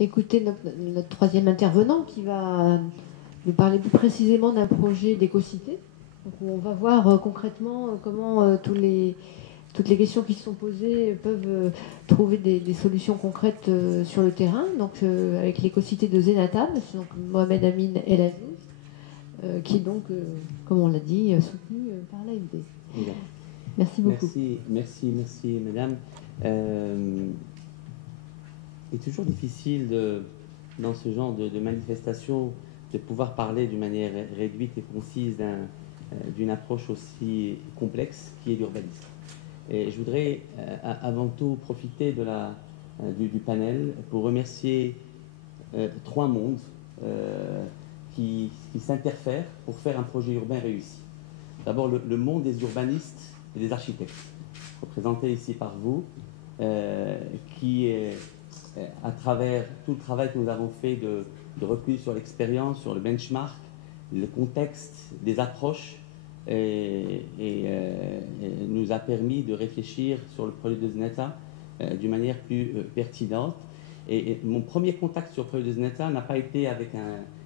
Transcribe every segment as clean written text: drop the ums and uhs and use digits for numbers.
écouter notre troisième intervenant qui va nous parler plus précisément d'un projet d'éco-cité. Donc, on va voir concrètement comment toutes les questions qui se sont posées peuvent trouver des solutions concrètes sur le terrain. Donc, avec l'éco-cité de Zenata, donc Mohamed Amin El Azouz, qui est donc, comme on l'a dit, soutenu par l'AFD. Merci beaucoup. Merci, madame. Il est toujours difficile dans ce genre de manifestation de pouvoir parler d'une manière réduite et concise d'une approche aussi complexe qui est l'urbanisme. Et je voudrais avant tout profiter du panel pour remercier trois mondes qui s'interfèrent pour faire un projet urbain réussi. D'abord, le monde des urbanistes et des architectes, représentés ici par vous, qui à travers tout le travail que nous avons fait de recul sur l'expérience, sur le benchmark, le contexte, des approches, nous a permis de réfléchir sur le projet de Zenata d'une manière plus pertinente. Et mon premier contact sur le projet de Zenata n'a pas été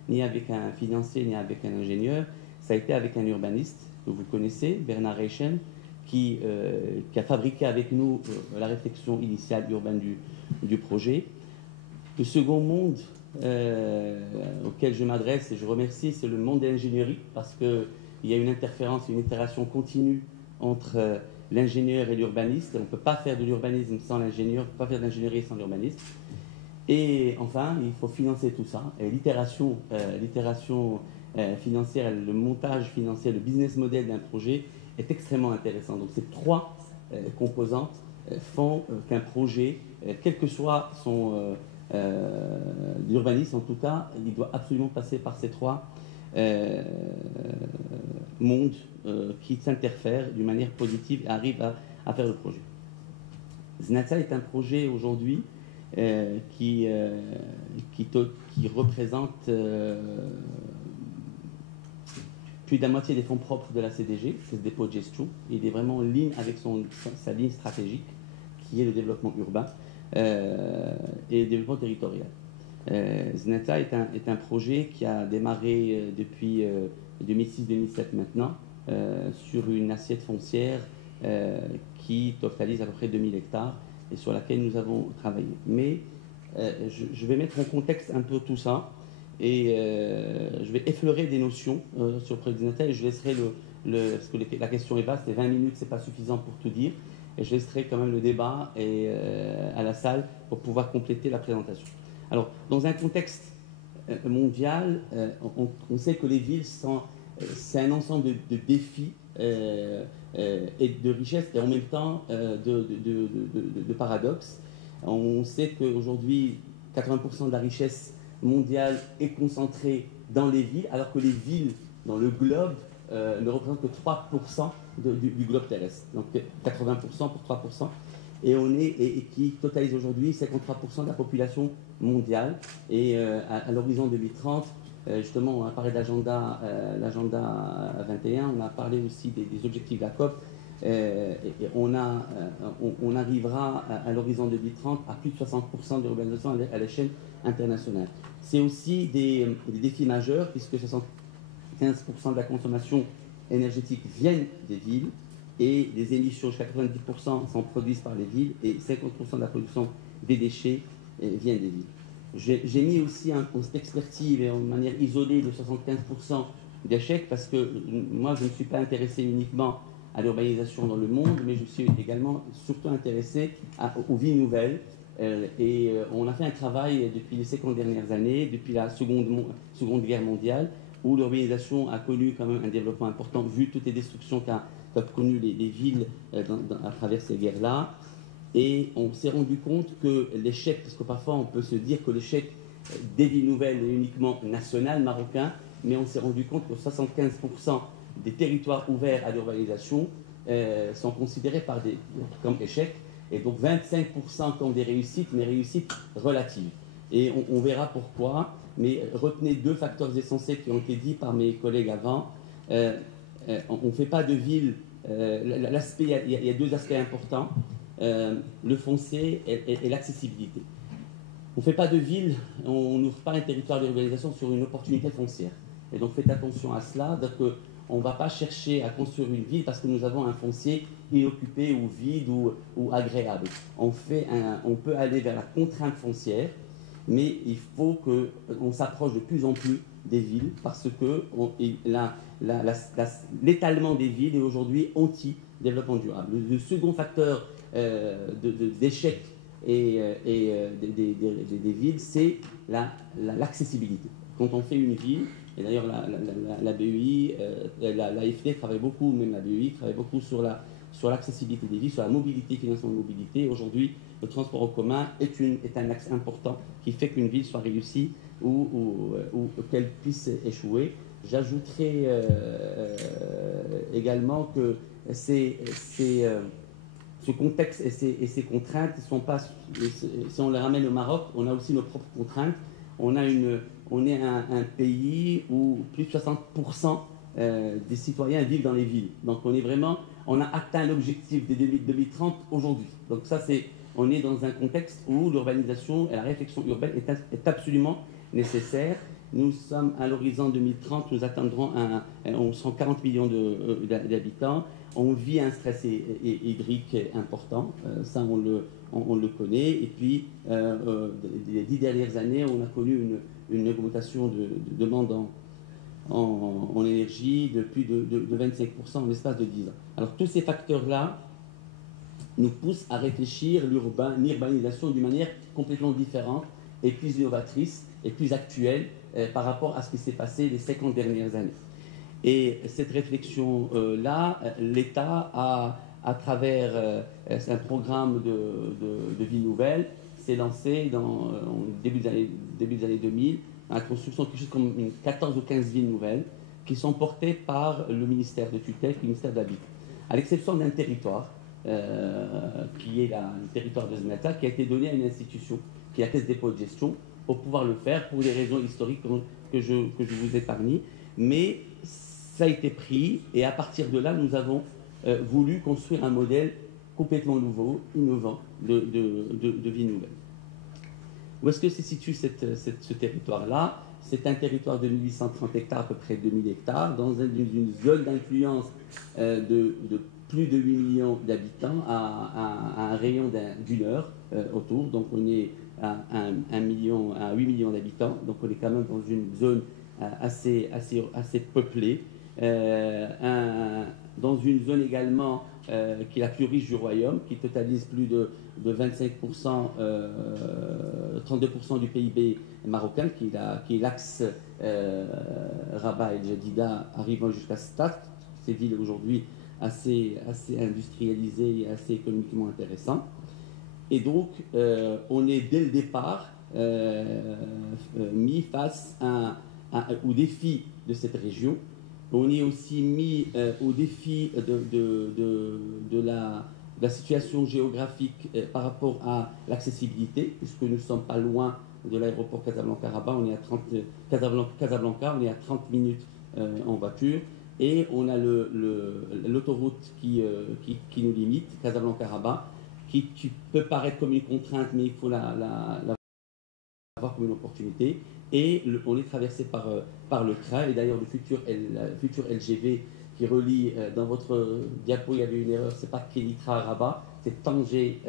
ni avec un financier, ni avec un ingénieur, ça a été avec un urbaniste que vous connaissez, Bernard Reichen, qui a fabriqué avec nous la réflexion initiale urbaine du projet. Le second monde auquel je m'adresse et je remercie, c'est le monde de l'ingénierie, parce qu'il y a une interférence, une itération continue entre l'ingénieur et l'urbaniste. On ne peut pas faire de l'urbanisme sans l'ingénieur, on ne peut pas faire de l'ingénierie sans l'urbanisme. Et enfin, il faut financer tout ça. Et l'itération financière, le montage financier, le business model d'un projet est extrêmement intéressant. Donc ces trois composantes font qu'un projet, quel que soit l'urbanisme en tout cas, il doit absolument passer par ces trois mondes qui s'interfèrent d'une manière positive et arrivent à faire le projet. Zenata est un projet aujourd'hui qui représente plus de la moitié des fonds propres de la CDG, c'est le dépôt de gestion. Il est vraiment en ligne avec sa ligne stratégique, qui est le développement urbain et le développement territorial. Zenata est un projet qui a démarré depuis 2006-2007 maintenant, sur une assiette foncière qui totalise à peu près 2000 hectares et sur laquelle nous avons travaillé. Mais je vais mettre en contexte un peu tout ça. Et je vais effleurer des notions sur le projet de Zenata et je laisserai parce que la question est vaste et 20 minutes c'est pas suffisant pour tout dire, et je laisserai quand même le débat à la salle pour pouvoir compléter la présentation. Alors, dans un contexte mondial, on sait que les villes c'est un ensemble de défis et de richesses et en même temps de paradoxes. On sait qu'aujourd'hui 80% de la richesse mondiale est concentrée dans les villes, alors que les villes dans le globe ne représentent que 3% du globe terrestre. Donc 80% pour 3%. Et qui totalise aujourd'hui 53% de la population mondiale. Et à l'horizon 2030, justement, on a parlé d'agenda, l'agenda 21, on a parlé aussi des objectifs de la COP. Et on arrivera à l'horizon 2030 à plus de 60% de l'urbanisation à l'échelle internationale. C'est aussi des défis majeurs, puisque 75% de la consommation énergétique viennent des villes et les émissions jusqu'à 90% sont produites par les villes et 50% de la production des déchets viennent des villes. J'ai mis aussi en perspective et en manière isolée le 75% d'échecs, parce que moi je ne suis pas intéressé uniquement à l'urbanisation dans le monde, mais je suis également surtout intéressé aux villes nouvelles. On a fait un travail depuis les 50 dernières années, depuis la Seconde Guerre mondiale, où l'urbanisation a connu quand même un développement important, vu toutes les destructions qu'ont connues les villes à travers ces guerres-là. Et on s'est rendu compte que l'échec, parce que parfois on peut se dire que l'échec des villes nouvelles est uniquement national, marocain, mais on s'est rendu compte que 75% des territoires ouverts à l'urbanisation sont considérés comme échecs, et donc 25% comme des réussites, mais réussites relatives. Et on verra pourquoi, mais retenez deux facteurs essentiels qui ont été dits par mes collègues avant. On ne fait pas de ville. Il y a deux aspects importants, le foncier et l'accessibilité. On ne fait pas de ville, on n'ouvre pas un territoire d'urbanisation sur une opportunité foncière. Et donc faites attention à cela, on ne va pas chercher à construire une ville parce que nous avons un foncier inoccupé ou vide ou agréable. On peut aller vers la contrainte foncière, mais il faut qu'on s'approche de plus en plus des villes parce que l'étalement des villes est aujourd'hui anti-développement durable. Le second facteur d'échec des villes, c'est l'accessibilité. Quand on fait une ville, et d'ailleurs la BEI, l'AFD travaille beaucoup, même la BEI travaille beaucoup sur l'accessibilité des villes, sur la mobilité, financement de mobilité. Aujourd'hui, le transport en commun est un axe important qui fait qu'une ville soit réussie ou qu'elle puisse échouer. J'ajouterai également que ce contexte et ces contraintes ne sont pas. Si on les ramène au Maroc, on a aussi nos propres contraintes. On est un pays où plus de 60% des citoyens vivent dans les villes. Donc on a atteint l'objectif de 2030 aujourd'hui. Donc ça, on est dans un contexte où l'urbanisation et la réflexion urbaine est absolument nécessaire. Nous sommes à l'horizon 2030, nous atteindrons on sera 40 millions d'habitants. On vit un stress hydrique important, ça on le connaît. Et puis, les 10 dernières années, on a connu une augmentation de demande en énergie de plus de 25% en l'espace de 10 ans. Alors tous ces facteurs-là nous poussent à réfléchir l'urbanisation d'une manière complètement différente et plus innovatrice et plus actuelle par rapport à ce qui s'est passé les 50 dernières années. Et cette réflexion-là, l'État a, à travers un programme de vie nouvelle, s'est lancé en début des années 2000 à la construction de quelque chose comme 14 ou 15 villes nouvelles qui sont portées par le ministère de tutelle, le ministère de l'Habitat. À l'exception d'un territoire, qui est le territoire de Znata, qui a été donné à une institution, qui est la Caisse des dépôts de gestion, pour pouvoir le faire pour des raisons historiques que je vous épargne. Mais ça a été pris et à partir de là, nous avons voulu construire un modèle complètement nouveau, innovant de vie nouvelle. Où est-ce que se situe ce territoire-là? C'est un territoire de 1830 hectares, à peu près 2000 hectares, dans une zone d'influence de plus de 8 millions d'habitants à un rayon d'une heure autour. Donc on est à 8 millions d'habitants, donc on est quand même dans une zone assez peuplée, dans une zone également qui est la plus riche du royaume, qui totalise plus de 25%, 32% du PIB marocain, qui est l'axe Rabat et Jadida, arrivant jusqu'à Stat, ces villes aujourd'hui assez industrialisées et assez économiquement intéressantes. Et donc, on est dès le départ mis face au défi de cette région. On est aussi mis au défi de la situation géographique par rapport à l'accessibilité, puisque nous ne sommes pas loin de l'aéroport Casablanca-Rabat, on est à Casablanca, on est à 30 minutes en voiture, et on a l'autoroute qui nous limite, Casablanca-Rabat, qui peut paraître comme une contrainte, mais il faut la voir comme une opportunité. Et on est traversé par le train, et d'ailleurs le futur LGV qui relie, dans votre diapo il y avait une erreur, c'est pas Kenitra Rabat, c'est Tanger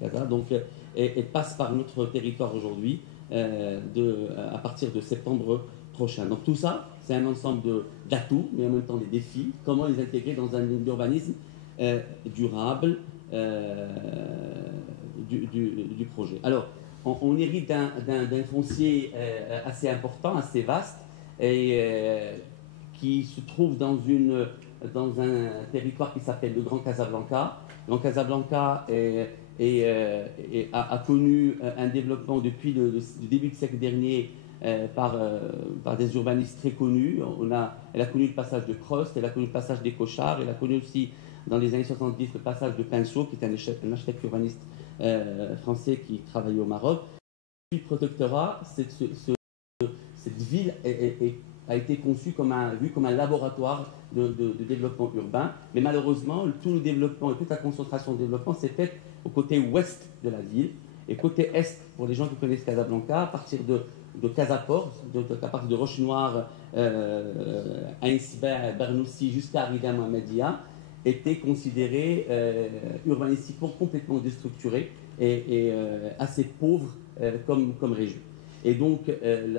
Gaza, donc elle passe par notre territoire aujourd'hui à partir de septembre prochain. Donc tout ça, c'est un ensemble d'atouts, mais en même temps des défis, comment les intégrer dans un urbanisme durable du projet. Alors, on hérite d'un foncier assez important, assez vaste, et qui se trouve dans un territoire qui s'appelle le Grand Casablanca. Le Grand Casablanca a connu un développement depuis le début du siècle dernier par des urbanistes très connus. Elle a connu le passage de Prost, elle a connu le passage des Cochards, elle a connu aussi dans les années 70 le passage de Pinchot, qui est un architecte urbaniste français qui travaillait au Maroc. Le protectorat, cette ville a été conçue vue comme un laboratoire de développement urbain, mais malheureusement, tout le développement et toute la concentration de développement s'est faite au côté ouest de la ville, Et côté est, pour les gens qui connaissent Casablanca, à partir de Casaport, à partir de Roche-Noire, Ain Sibah, Bernoussi, jusqu'à arriver à Mohamedia, était considéré urbanistiquement complètement déstructuré et assez pauvre comme région. Et donc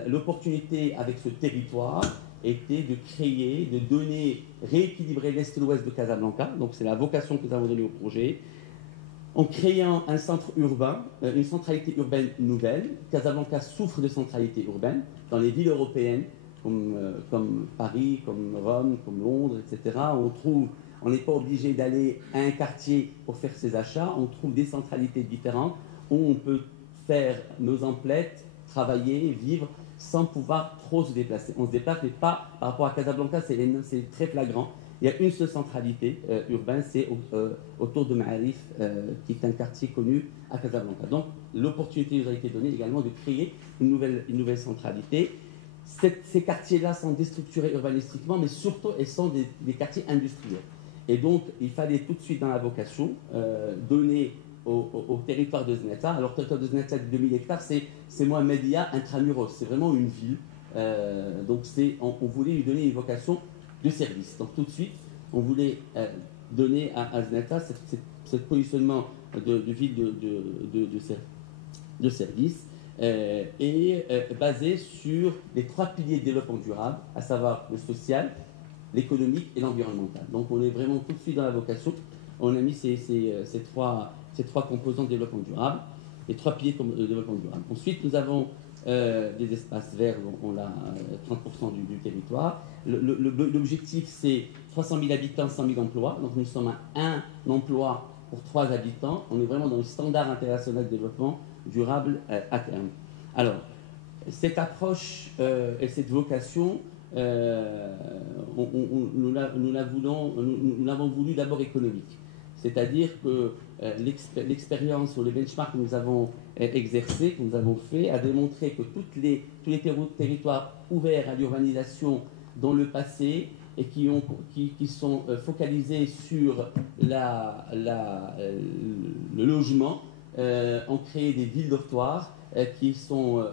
l'opportunité avec ce territoire était de créer, de donner, rééquilibrer l'est et l'ouest de Casablanca. Donc c'est la vocation que nous avons donnée au projet, en créant un centre urbain, une centralité urbaine nouvelle. Casablanca souffre de centralité urbaine dans les villes européennes, comme Paris, comme Rome, comme Londres, etc. On n'est pas obligé d'aller à un quartier pour faire ses achats. On trouve des centralités différentes où on peut faire nos emplettes, travailler, vivre, sans pouvoir trop se déplacer. On se déplace, mais pas par rapport à Casablanca, c'est très flagrant. Il y a une seule centralité urbaine, c'est autour de Ma'arif, qui est un quartier connu à Casablanca. Donc l'opportunité nous a été donnée également de créer une nouvelle centralité. Ces quartiers-là sont déstructurés urbanistiquement, mais surtout, ils sont des quartiers industriels. Et donc, il fallait tout de suite, dans la vocation, donner au territoire de Zneta. Alors, le territoire de Zneta de 2000 hectares, c'est Mohamedia intramuros, c'est vraiment une ville. Donc, on voulait lui donner une vocation de service. Donc, tout de suite, on voulait donner à Zneta ce positionnement de ville de service. Basé sur les 3 piliers de développement durable, à savoir le social, l'économique et l'environnemental. Donc on est vraiment tout de suite dans la vocation. On a mis ces trois composants de développement durable, les 3 piliers de développement durable. Ensuite, nous avons des espaces verts, on a 30% du territoire. L'objectif, c'est 300 000 habitants, 100 000 emplois. Donc nous sommes à 1 emploi pour 3 habitants. On est vraiment dans le standard international de développement durable à terme. Alors, cette approche et cette vocation, nous l'avons voulu d'abord économique. C'est-à-dire que l'expérience ou le benchmark que nous avons exercé, que nous avons fait, a démontré que tous les territoires ouverts à l'urbanisation dans le passé et qui sont focalisés sur le logement, ont créé des villes dortoirs qui sont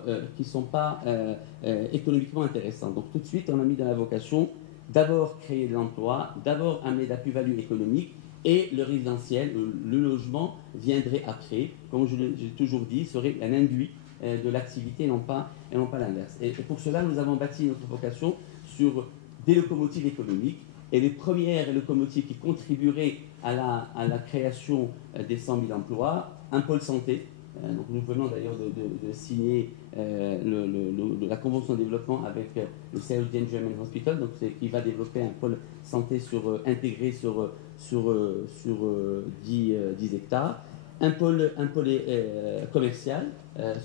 pas économiquement intéressantes. Donc tout de suite, on a mis dans la vocation d'abord créer de l'emploi, d'abord amener de la plus-value économique, et le résidentiel, le logement viendrait après. Comme j'ai toujours dit, serait un induit de l'activité et non pas l'inverse. Et pour cela, nous avons bâti notre vocation sur des locomotives économiques. Et les premières locomotives qui contribueraient à la création des 100 000 emplois, un pôle santé. Donc nous venons d'ailleurs de signer la convention de développement avec le Saoudian German Hospital, donc qui va développer un pôle santé intégré sur 10 hectares. Un pôle commercial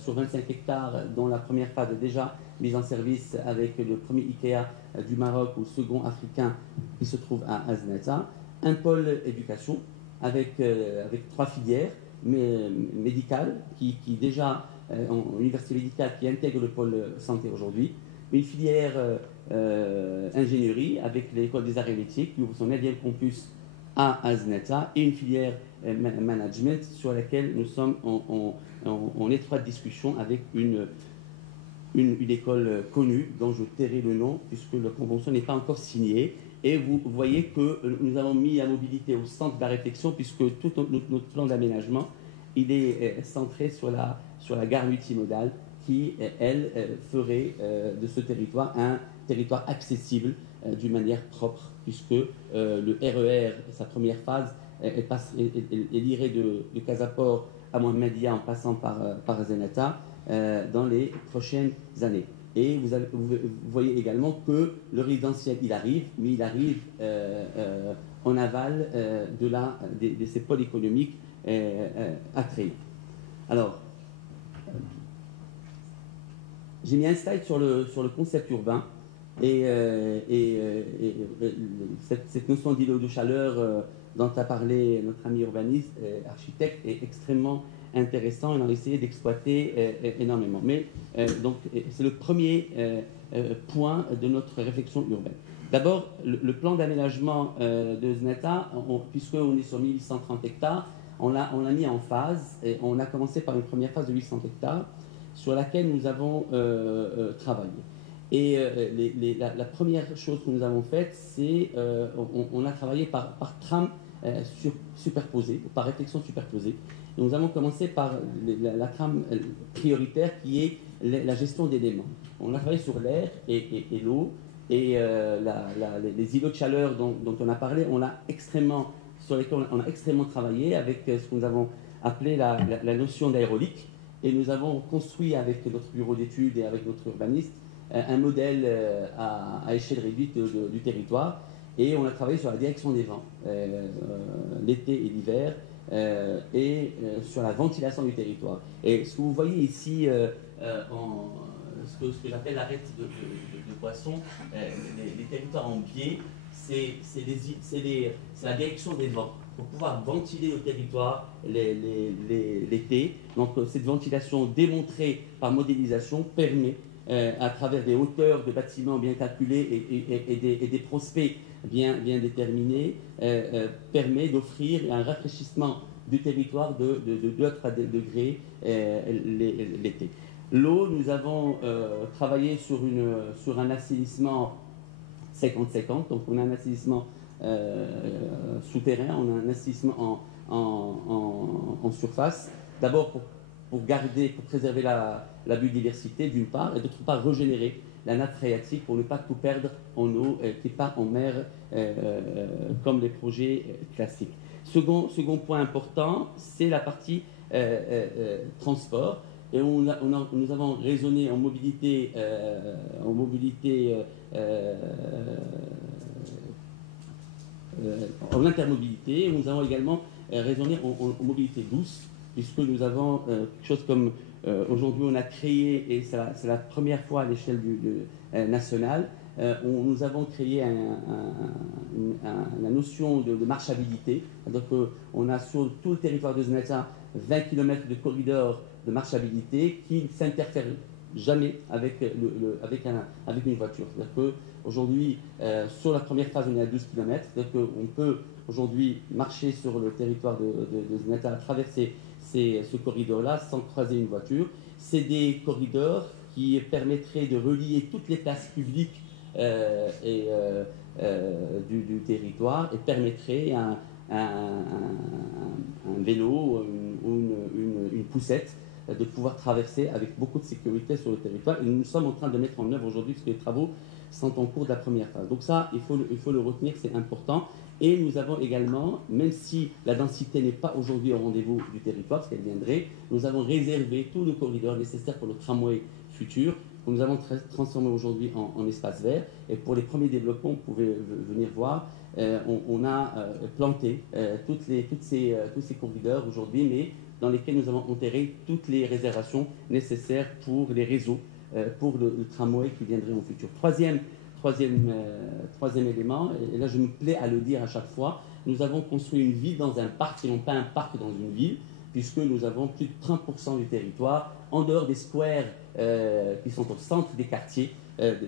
sur 25 hectares, dont la première phase est déjà mise en service avec le premier IKEA du Maroc ou le second africain qui se trouve à Zneta. Un pôle éducation avec 3 filières médicales qui déjà en université médicale qui intègre le pôle santé aujourd'hui. Une filière ingénierie avec l'école des arts et métiers qui ouvre son 9e campus à Zneta, et une filière management sur laquelle nous sommes en étroite discussion avec une école connue dont je tairai le nom puisque la convention n'est pas encore signée. Et vous voyez que nous avons mis la mobilité au centre de la réflexion puisque tout notre plan d'aménagement il est centré sur la gare multimodale qui, elle, ferait de ce territoire un territoire accessible d'une manière propre puisque le RER, sa première phase, elle irait de Casaport à Mohamedia en passant par Zenata dans les prochaines années. Et vous voyez également que le résidentiel, il arrive, mais il arrive en aval de ces pôles économiques à créer. Alors, j'ai mis un slide sur le concept urbain et cette notion d'îlot de chaleur dont a parlé notre ami urbaniste, architecte, est extrêmement intéressant et on a essayé d'exploiter énormément. Mais donc c'est le premier point de notre réflexion urbaine. D'abord, le plan d'aménagement de Zneta, puisqu'on est sur 1830 hectares, on l'a mis en phase, et on a commencé par une première phase de 800 hectares sur laquelle nous avons travaillé. Et la première chose que nous avons faite, c'est on a travaillé par trame superposée, par réflexion superposée. Et nous avons commencé par la trame prioritaire qui est la gestion d'éléments. On a travaillé sur l'air et l'eau, et les îlots de chaleur dont on a parlé, sur lesquels on a extrêmement travaillé avec ce que nous avons appelé la notion d'aérolique. Et nous avons construit avec notre bureau d'études et avec notre urbaniste un modèle à échelle réduite du territoire. Et on a travaillé sur la direction des vents, l'été et l'hiver, et sur la ventilation du territoire. Et ce que vous voyez ici, ce que j'appelle l'arête de poisson, les territoires en biais, c'est la direction des vents, pour pouvoir ventiler le territoire l'été. Donc cette ventilation démontrée par modélisation permet, à travers des hauteurs de bâtiments bien calculées et des prospects bien déterminés, permet d'offrir un rafraîchissement du territoire de 2 à 3 degrés l'été. L'eau, nous avons travaillé sur un assainissement 50-50, donc on a un assainissement souterrain, on a un assainissement en surface, d'abord pour préserver la biodiversité d'une part, et d'autre part régénérer la nappe phréatique pour ne pas tout perdre en eau qui part en mer comme les projets classiques. Second point important, c'est la partie transport. Et nous avons raisonné en mobilité, en intermobilité. Nous avons également raisonné en mobilité douce, puisque nous avons quelque chose comme aujourd'hui on a créé, et c'est la première fois à l'échelle nationale, nous avons créé la notion de marchabilité. Donc on a sur tout le territoire de Zneta 20 km de corridors de marchabilité qui ne s'interfèrent jamais avec une voiture. C'est-à-dire qu'aujourd'hui, sur la première phase, on est à 12 km. C'est-à-dire qu'on peut aujourd'hui marcher sur le territoire de Zneta à travers ce corridor-là sans croiser une voiture. C'est des corridors qui permettraient de relier toutes les places publiques du territoire et permettraient un vélo ou une poussette de pouvoir traverser avec beaucoup de sécurité sur le territoire. Et nous sommes en train de mettre en œuvre aujourd'hui, parce que les travaux sont en cours de la première phase. Donc ça, il faut le retenir, c'est important. Et nous avons également, même si la densité n'est pas aujourd'hui au rendez-vous du territoire, parce qu'elle viendrait, nous avons réservé tout le corridor nécessaire pour le tramway futur, que nous avons transformé aujourd'hui en espace vert. Et pour les premiers développements, vous pouvez venir voir, on a planté tous ces corridors aujourd'hui, mais dans lesquels nous avons enterré toutes les réservations nécessaires pour les réseaux, pour le tramway qui viendrait en futur. Troisième élément, et là je me plais à le dire à chaque fois, nous avons construit une ville dans un parc et non pas un parc dans une ville, puisque nous avons plus de 30% du territoire en dehors des squares qui sont au centre des quartiers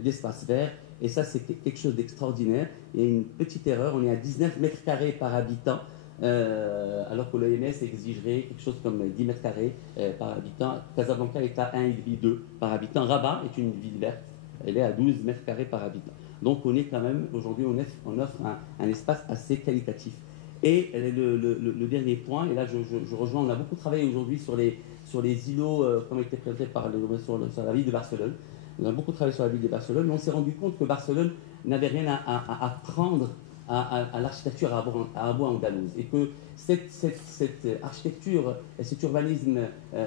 d'espaces verts. Et ça, c'est quelque chose d'extraordinaire. Il y a une petite erreur, on est à 19 mètres carrés par habitant, alors que l'OMS exigerait quelque chose comme 10 mètres carrés par habitant. Casablanca est à 1,2 par habitant. Rabat est une ville verte, elle est à 12 mètres carrés par habitant. Donc on est quand même, aujourd'hui, on offre un espace assez qualitatif. Et le dernier point, et là je rejoins, on a beaucoup travaillé aujourd'hui sur les îlots, comme a été présenté sur la ville de Barcelone. On a beaucoup travaillé sur la ville de Barcelone, mais on s'est rendu compte que Barcelone n'avait rien à apprendre à l'architecture arabo-andalouse, et que cette architecture et cet urbanisme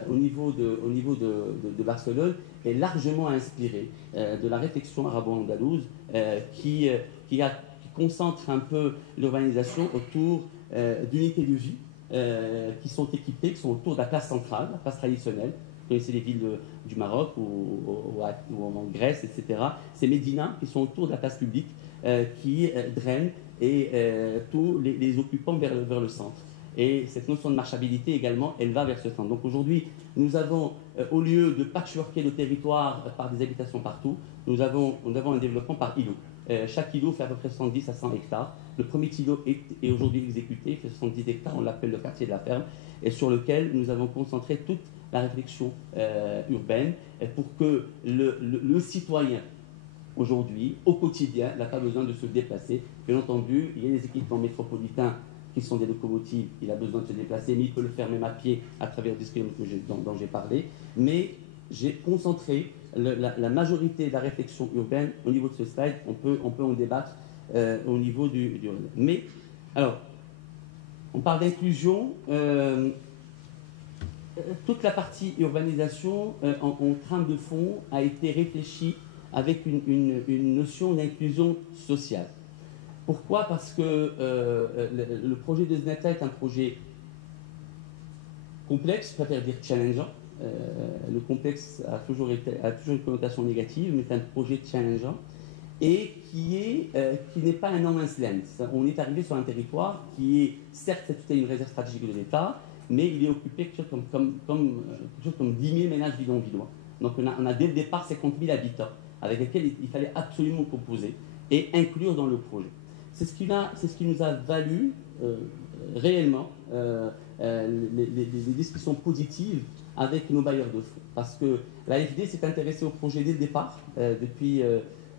au niveau de Barcelone est largement inspiré de la réflexion arabo-andalouse qui concentre un peu l'urbanisation autour d'unités de vie qui sont équipées, qui sont autour de la place centrale, la place traditionnelle. Vous connaissez les villes du Maroc ou en Grèce, etc. Ces médinas qui sont autour de la place publique qui drainent et tous les occupants vers le centre. Et cette notion de marchabilité également, elle va vers ce centre. Donc aujourd'hui, nous avons, au lieu de patchworker le territoire par des habitations partout, nous avons un développement par îlot. chaque îlot fait à peu près 70 à 100 hectares. Le premier îlot est aujourd'hui exécuté, il fait 70 hectares, on l'appelle le quartier de la ferme, et sur lequel nous avons concentré toute la réflexion urbaine pour que le citoyen, aujourd'hui, au quotidien, n'a pas besoin de se déplacer. Bien entendu, il y a des équipements métropolitains qui sont des locomotives, il a besoin de se déplacer, mais il peut le faire même à pied à travers 10 km dont j'ai parlé. Mais j'ai concentré la majorité de la réflexion urbaine au niveau de ce slide. On peut en débattre au niveau du. Mais, alors, on parle d'inclusion. Toute la partie urbanisation en trame de fond a été réfléchie avec une notion d'inclusion sociale. Pourquoi? Parce que le projet de Zneta est un projet complexe, je préfère dire challengeant. Le complexe a toujours une connotation négative, mais c'est un projet challengeant et qui n'est pas un no man's land. On est arrivé sur un territoire qui est certes statutaire une réserve stratégique de l'État, mais il est occupé quelque chose comme 10 000 ménages bidonvillois. Donc on a dès le départ 50 000 habitants avec lesquels il fallait absolument composer et inclure dans le projet. C'est ce qui nous a valu réellement les discussions positives avec nos bailleurs de fonds. Parce que l'AFD s'est intéressée au projet dès le départ, depuis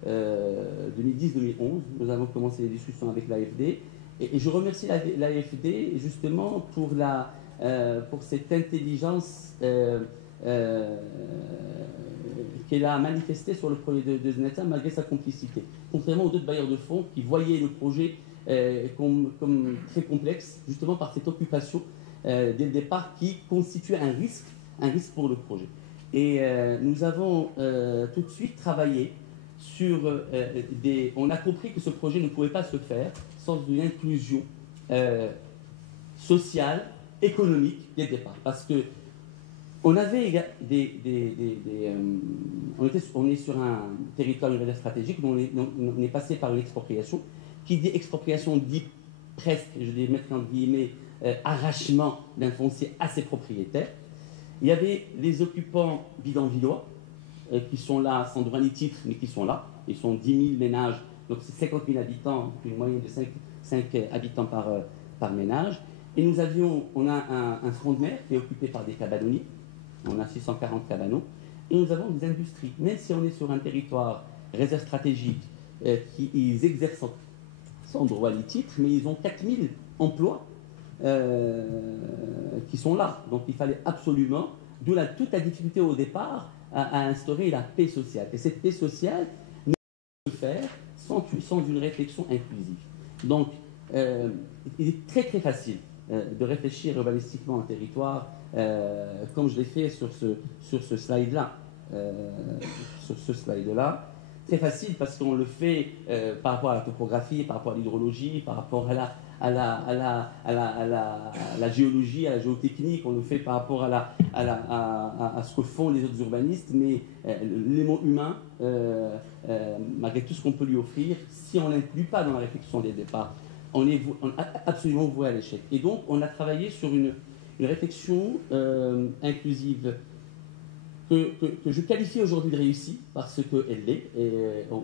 2010-2011. Nous avons commencé les discussions avec l'AFD. Et je remercie l'AFD justement pour cette intelligence qu'elle a manifestée sur le projet de Zneta malgré sa complicité. Contrairement aux autres bailleurs de fonds qui voyaient le projet comme très complexe, justement par cette occupation dès le départ qui constituait un risque pour le projet. Et nous avons tout de suite travaillé sur on a compris que ce projet ne pouvait pas se faire sans une inclusion sociale, économique dès le départ. Parce que on avait on est sur un territoire réserve stratégique où on est passé par une expropriation. Qui dit expropriation dit presque, je vais mettre entre guillemets, arrachement d'un foncier à ses propriétaires. Il y avait les occupants bidonvillois qui sont là sans droit ni titre, mais qui sont là. Ils sont 10 000 ménages, donc c'est 50 000 habitants, une moyenne de 5 habitants par ménage. Et on a un front de mer qui est occupé par des cabanonniers. On a 640 cabanons. Et nous avons des industries. Même si on est sur un territoire réserve stratégique, ils exercent sans droit ni titre, mais ils ont 4000 emplois qui sont là. Donc il fallait absolument, d'où toute la difficulté au départ, à instaurer la paix sociale. Et cette paix sociale ne peut se faire sans une réflexion inclusive. Donc il est très très facile de réfléchir urbanistiquement un territoire comme je l'ai fait sur ce slide-là. Très facile parce qu'on le fait par rapport à la topographie, par rapport à l'hydrologie, par rapport à la géologie, à la géotechnique, on le fait par rapport à ce que font les autres urbanistes, mais l'élément humain, malgré tout ce qu'on peut lui offrir, si on ne l'inclut pas dans la réflexion dès le départ, on est absolument voué à l'échec. Et donc on a travaillé sur une réflexion inclusive que je qualifie aujourd'hui de réussie parce qu'elle l'est.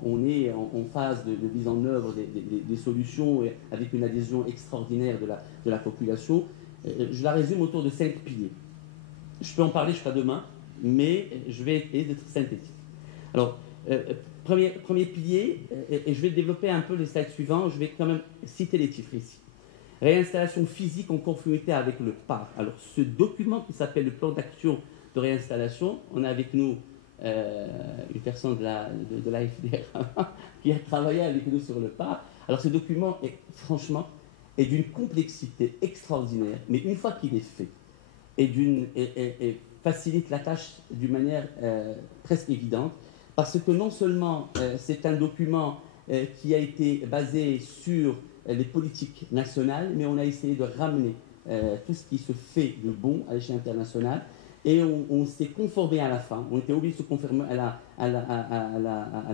On est en phase de mise en œuvre des solutions avec une adhésion extraordinaire de la population. Je la résume autour de 5 piliers. Je peux en parler jusqu'à demain, mais je vais essayer d'être synthétique. Alors, premier pilier, et je vais développer un peu les slides suivants, je vais quand même citer les titres ici. Réinstallation physique en conformité avec le PAR. Alors, ce document qui s'appelle le plan d'action de réinstallation, on a avec nous une personne de l'AFD qui a travaillé avec nous sur le PAR. Alors ce document franchement est d'une complexité extraordinaire, mais une fois qu'il est fait, et facilite la tâche d'une manière presque évidente, parce que non seulement c'est un document qui a été basé sur les politiques nationales, mais on a essayé de ramener tout ce qui se fait de bon à l'échelle internationale. Et on s'est conformé à la fin, on était obligé de se conformer à la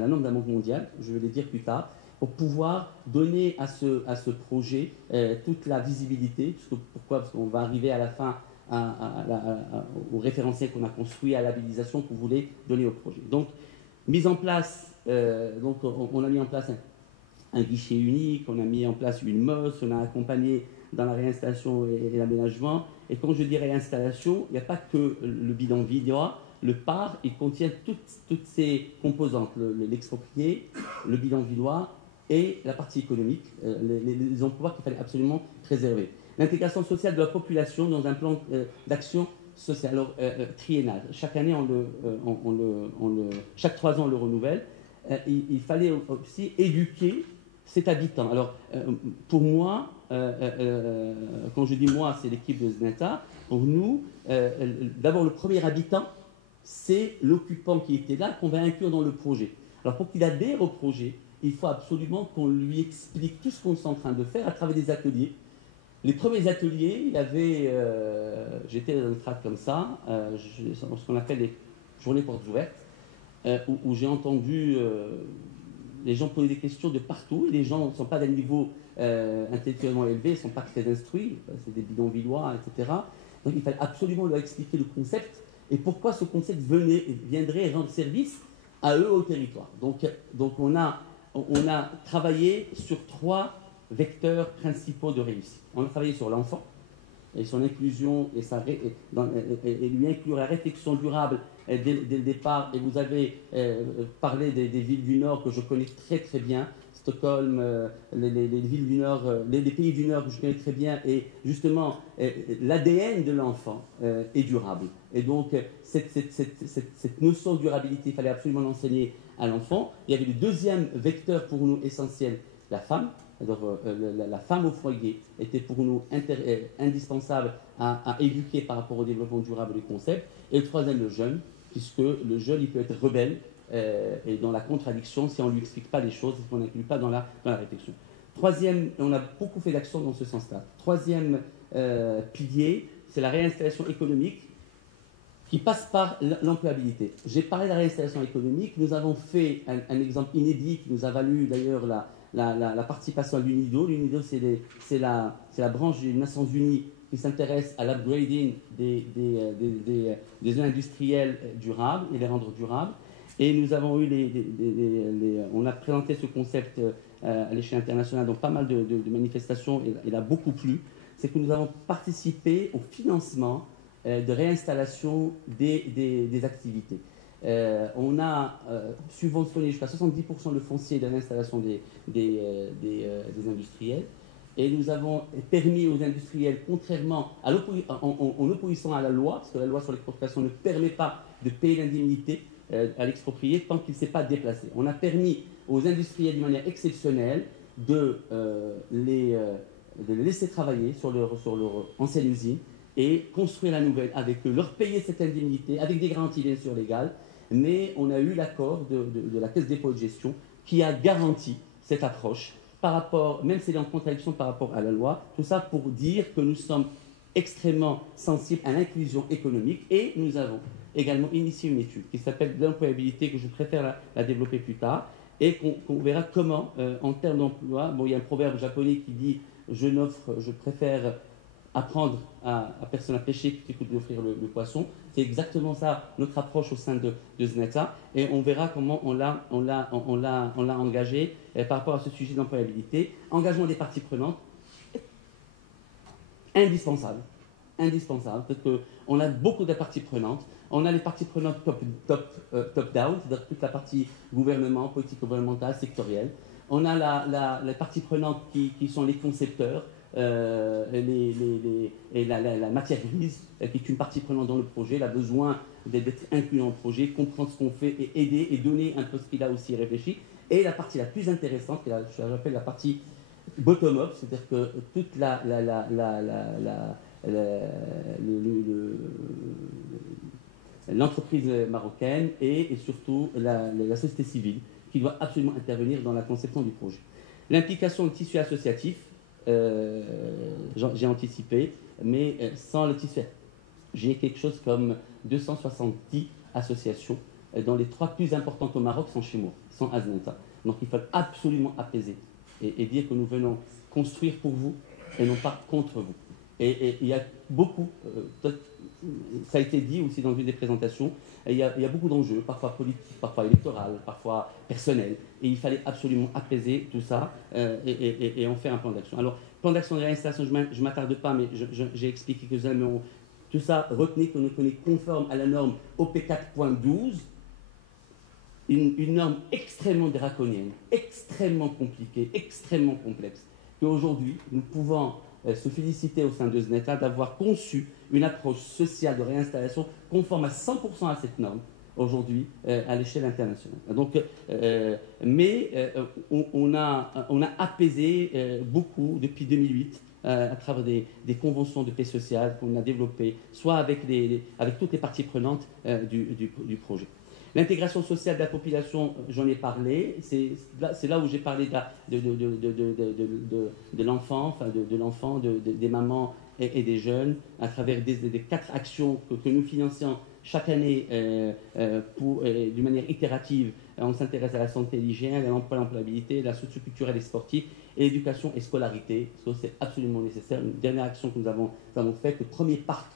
norme de la Banque mondiale, je vais le dire plus tard, pour pouvoir donner à ce projet toute la visibilité. Pourquoi? Parce qu'on va arriver à la fin au référentiel qu'on a construit, à la labellisation qu'on voulait donner au projet. Donc, mise en place, on a mis en place un guichet unique, on a mis en place une MOS, on a accompagné dans la réinstallation et l'aménagement. Et quand je dis réinstallation, il n'y a pas que le bidonville, le PAR, il contient toutes ces composantes, l'exproprié, le bidonvillois et la partie économique, les emplois qu'il fallait absolument préserver. L'intégration sociale de la population dans un plan d'action sociale, alors triennal. Chaque année, chaque 3 ans, on le renouvelle. Il fallait aussi éduquer cet habitant. Alors, pour moi, quand je dis moi, c'est l'équipe de Zneta. Pour nous, d'abord, le premier habitant, c'est l'occupant qui était là, qu'on va inclure dans le projet. Alors, pour qu'il adhère au projet, il faut absolument qu'on lui explique tout ce qu'on est en train de faire à travers des ateliers. Les premiers ateliers, il y avait, j'étais dans un tract comme ça, ce qu'on appelle les journées portes ouvertes, où j'ai entendu les gens poser des questions de partout, et les gens ne sont pas d'un niveau intellectuellement élevé, ils ne sont pas très instruits, c'est des bidonvillois, etc. Donc il fallait absolument leur expliquer le concept, et pourquoi ce concept viendrait rendre service à eux, au territoire. Donc on a travaillé sur 3 vecteurs principaux de réussite. On a travaillé sur l'enfant et son inclusion et lui inclure la réflexion durable dès le départ. Et vous avez parlé des villes du Nord que je connais très très bien, Stockholm, les villes du Nord, les pays du Nord que je connais très bien, et justement l'ADN de l'enfant est durable. Et donc cette notion de durabilité, il fallait absolument l'enseigner à l'enfant. Il y avait le deuxième vecteur pour nous essentiel, la femme. Alors, la femme au foyer était pour nous indispensable à éduquer par rapport au développement durable du concept. Et le troisième, le jeune, puisque le jeune, il peut être rebelle et dans la contradiction si on ne lui explique pas les choses, si on n'inclut pas dans la réflexion. Troisième, on a beaucoup fait d'actions dans ce sens-là. Troisième pilier, c'est la réinstallation économique qui passe par l'employabilité. J'ai parlé de la réinstallation économique. Nous avons fait un exemple inédit qui nous a valu d'ailleurs la participation à l'UNIDO. L'UNIDO, c'est la branche des Nations Unies qui s'intéresse à l'upgrading des zones industrielles durables et les rendre durables. Et nous avons eu on a présenté ce concept à l'échelle internationale dans pas mal de manifestations, et il a beaucoup plu. C'est que nous avons participé au financement de réinstallation des activités. On a subventionné jusqu'à 70% le foncier de l'installation des industriels, et nous avons permis aux industriels, contrairement en opposition à la loi, parce que la loi sur l'expropriation ne permet pas de payer l'indemnité à l'exproprié tant qu'il ne s'est pas déplacé. On a permis aux industriels, d'une manière exceptionnelle, de les laisser travailler sur leur ancienne usine et construire la nouvelle avec eux, leur payer cette indemnité avec des garanties bien sûr légales. Mais on a eu l'accord de la Caisse des dépôts de gestion qui a garanti cette approche par rapport, même si elle est en contradiction par rapport à la loi, tout ça pour dire que nous sommes extrêmement sensibles à l'inclusion économique, et nous avons également initié une étude qui s'appelle l'employabilité, que je préfère la développer plus tard, et qu'on verra comment, en termes d'emploi, bon, il y a un proverbe japonais qui dit « je préfère apprendre à personne à pêcher plutôt que d'offrir le poisson ». C'est exactement ça, notre approche au sein de Zneta, et on verra comment on l'a engagé par rapport à ce sujet d'employabilité. Engagement des parties prenantes, indispensable. Parce qu'on a beaucoup de parties prenantes. On a les parties prenantes top-down, c'est-à-dire toute la partie gouvernement, politique gouvernementale, sectorielle. On a les parties prenantes qui sont les concepteurs, et la matière grise, qui est une partie prenante dans le projet, elle a besoin d'être inclus dans le projet, comprendre ce qu'on fait et aider et donner un peu ce qu'il a aussi réfléchi. Et la partie la plus intéressante, j'appelle la partie bottom-up, c'est-à-dire que toute l'entreprise marocaine et surtout la société civile qui doit absolument intervenir dans la conception du projet. L'implication du tissu associatif, j'ai anticipé, mais sans le tissu, j'ai quelque chose comme 270 associations, dont les 3 plus importantes au Maroc sont chez moi, sont à Zneta. Donc il faut absolument apaiser et dire que nous venons construire pour vous et non pas contre vous. Et il y a beaucoup, ça a été dit aussi dans une des présentations, il y a beaucoup d'enjeux, parfois politiques, parfois électoraux, parfois personnels. Et il fallait absolument apaiser tout ça et en faire un plan d'action. Alors, plan d'action de réinstallation, je ne m'attarde pas, mais j'ai expliqué que tout ça, retenez qu'on est conforme à la norme OP 4.12, une norme extrêmement draconienne, extrêmement compliquée, extrêmement complexe, qu'aujourd'hui, nous pouvons se féliciter au sein de SNETA d'avoir conçu une approche sociale de réinstallation conforme à 100% à cette norme aujourd'hui à l'échelle internationale. Donc, on a apaisé beaucoup depuis 2008 à travers des conventions de paix sociale qu'on a développées, soit avec toutes les parties prenantes du projet. L'intégration sociale de la population, j'en ai parlé, c'est là où j'ai parlé de l'enfant, des mamans et des jeunes, à travers des 4 actions que nous finançons chaque année d'une manière itérative. On s'intéresse à la santé et l'hygiène, à l'emploi et l'employabilité, la socioculturelle et sportive, et l'éducation et scolarité. C'est absolument nécessaire. Une dernière action que nous avons faite, le premier parc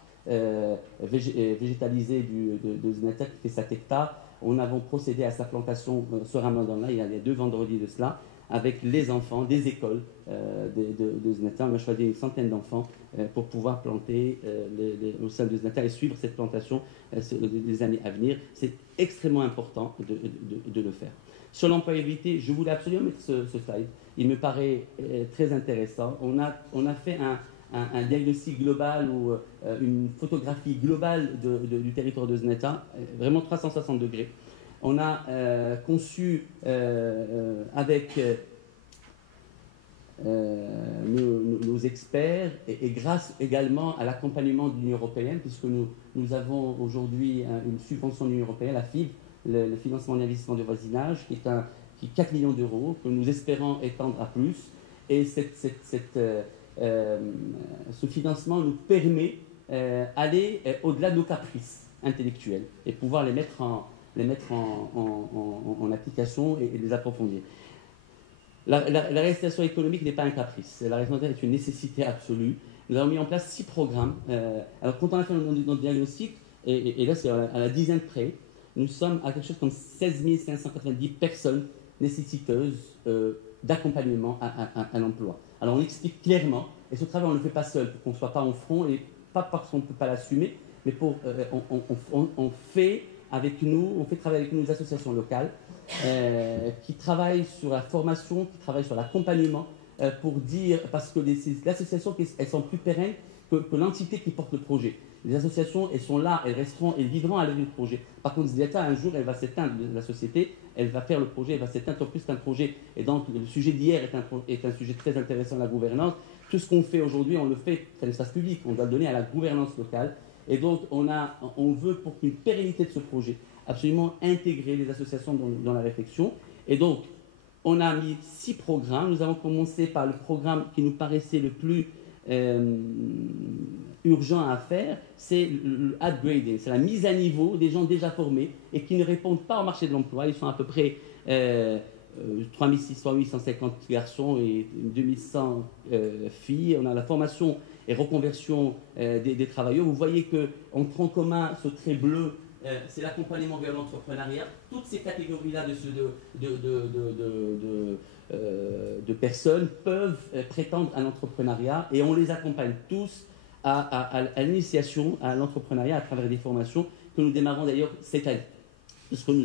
végétalisé de SNETA qui fait 7 hectares. On a procédé à sa plantation ce ramadan-là, il y a 2 vendredis de cela, avec les enfants des écoles de SNETA. On a choisi une centaine d'enfants pour pouvoir planter au sein de SNETA et suivre cette plantation les années à venir. C'est extrêmement important de le faire. Sur l'employabilité, je voulais absolument mettre ce slide. Il me paraît très intéressant. On a fait un diagnostic global ou une photographie globale du territoire de SNETA, vraiment 360 degrés. On a conçu avec nos experts et grâce également à l'accompagnement de l'Union européenne, puisque nous avons aujourd'hui une subvention de l'Union européenne, la FIV, le financement d'investissement de voisinage, qui est 4 millions d'euros, que nous espérons étendre à plus. Et ce financement nous permet d'aller au-delà de nos caprices intellectuels et pouvoir les mettre en application et les approfondir. La réinstallation économique n'est pas un caprice. La réinstallation est une nécessité absolue. Nous avons mis en place 6 programmes. Alors, quand on a fait notre diagnostic, et là c'est à la dizaine près, nous sommes à quelque chose comme 16 590 personnes nécessiteuses d'accompagnement à l'emploi. Alors on explique clairement, et ce travail on ne le fait pas seul, pour qu'on ne soit pas en front, et pas parce qu'on ne peut pas l'assumer, mais on fait travailler avec nous les associations locales qui travaillent sur la formation, qui travaillent sur l'accompagnement, pour dire, parce que les associations, elles sont plus pérennes que l'entité qui porte le projet. Les associations, elles sont là, elles resteront, elles vivront avec le projet. Par contre, l'État, un jour, elle va s'éteindre, la société, elle va faire le projet, elle va s'éteindre. En plus, c'est un projet. Et donc, le sujet d'hier est un sujet très intéressant, la gouvernance. Tout ce qu'on fait aujourd'hui, on le fait à l'espace public. On doit le donner à la gouvernance locale. Et donc, on veut, pour une pérennité de ce projet, absolument intégrer les associations dans la réflexion. Et donc, on a mis 6 programmes. Nous avons commencé par le programme qui nous paraissait le plus urgent à faire, c'est le upgrading, c'est la mise à niveau des gens déjà formés et qui ne répondent pas au marché de l'emploi. Ils sont à peu près 850 garçons et 2100 filles. On a la formation et reconversion des travailleurs. Vous voyez qu'en tronc commun, ce trait bleu, c'est l'accompagnement vers l'entrepreneuriat. Toutes ces catégories-là de personnes peuvent prétendre à l'entrepreneuriat et on les accompagne tous à l'initiation à l'entrepreneuriat à travers des formations que nous démarrons d'ailleurs cette année, puisque nous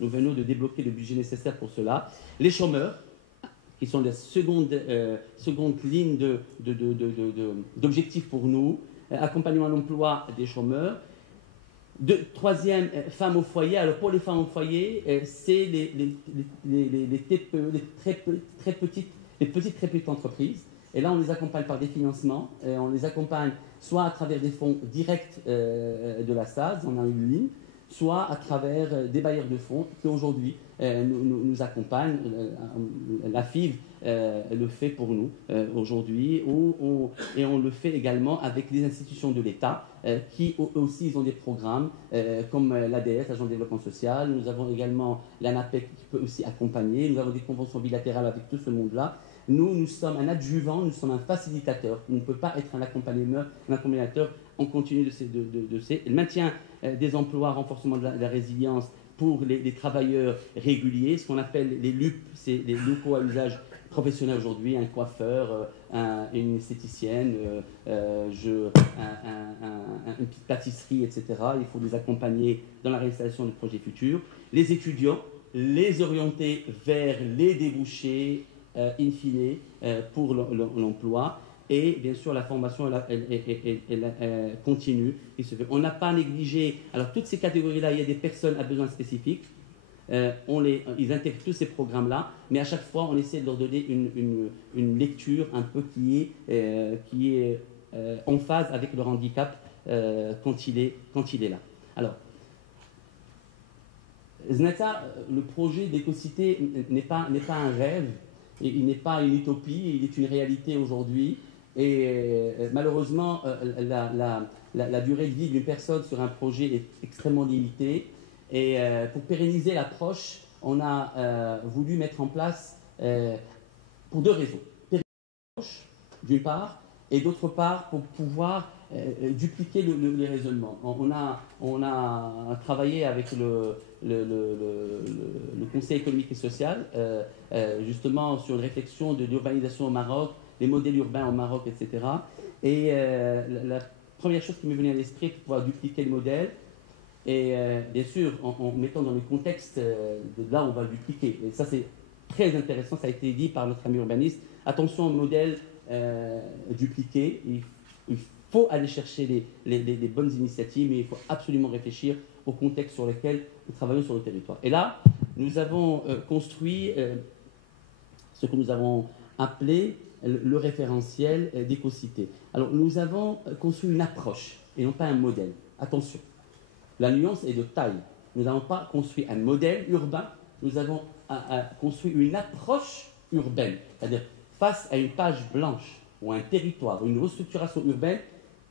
venons de débloquer le budget nécessaire pour cela. Les chômeurs, qui sont la seconde ligne d'objectifs pour nous, accompagnement à l'emploi des chômeurs. Troisième, femmes au foyer. Alors pour les femmes au foyer, c'est les très petites entreprises. Et là, on les accompagne par des financements. On les accompagne soit à travers des fonds directs de la SAZ, on a une ligne, soit à travers des bailleurs de fonds qui aujourd'hui nous accompagnent. La FIV le fait pour nous aujourd'hui, et on le fait également avec les institutions de l'État qui aussi ils ont des programmes comme l'ADS, l'Agence de développement social. Nous avons également l'ANAPEC qui peut aussi accompagner. Nous avons des conventions bilatérales avec tout ce monde-là. Nous sommes un adjuvant, nous sommes un facilitateur. On ne peut pas être un accompagnateur en continu le maintien des emplois, renforcement de la résilience pour les travailleurs réguliers, ce qu'on appelle les LUP, c'est les locaux à usage professionnel aujourd'hui, un coiffeur, une esthéticienne, une petite pâtisserie, etc. Il faut les accompagner dans la réalisation de projets futurs. Les étudiants, les orienter vers les débouchés, in fine, pour l'emploi. Et bien sûr, la formation elle continue. On n'a pas négligé. Alors, toutes ces catégories-là, il y a des personnes à besoins spécifiques. Ils intègrent tous ces programmes-là, mais à chaque fois, on essaie de leur donner une lecture un peu qui est en phase avec leur handicap quand il est là. Alors, Znata, le projet d'écocité n'est pas un rêve, il n'est pas une utopie, il est une réalité aujourd'hui. Et malheureusement, la durée de vie d'une personne sur un projet est extrêmement limitée. Et pour pérenniser l'approche, on a voulu mettre en place, pour deux raisons. Pérenniser l'approche, d'une part, et d'autre part, pour pouvoir dupliquer les raisonnements. On a travaillé avec le Conseil économique et social, justement sur une réflexion de l'urbanisation au Maroc, les modèles urbains au Maroc, etc. Et la première chose qui m'est venue à l'esprit pour pouvoir dupliquer le modèle, et bien sûr en mettant dans le contexte de là où on va le dupliquer. Et ça c'est très intéressant, ça a été dit par notre ami urbaniste. Attention au modèle dupliqué, il faut aller chercher les bonnes initiatives, mais il faut absolument réfléchir au contexte sur lequel nous travaillons sur le territoire. Et là, nous avons construit ce que nous avons appelé le référentiel d'écocité. Alors, nous avons construit une approche et non pas un modèle. Attention, la nuance est de taille. Nous n'avons pas construit un modèle urbain, nous avons construit une approche urbaine. C'est-à-dire, face à une page blanche ou un territoire, ou une restructuration urbaine,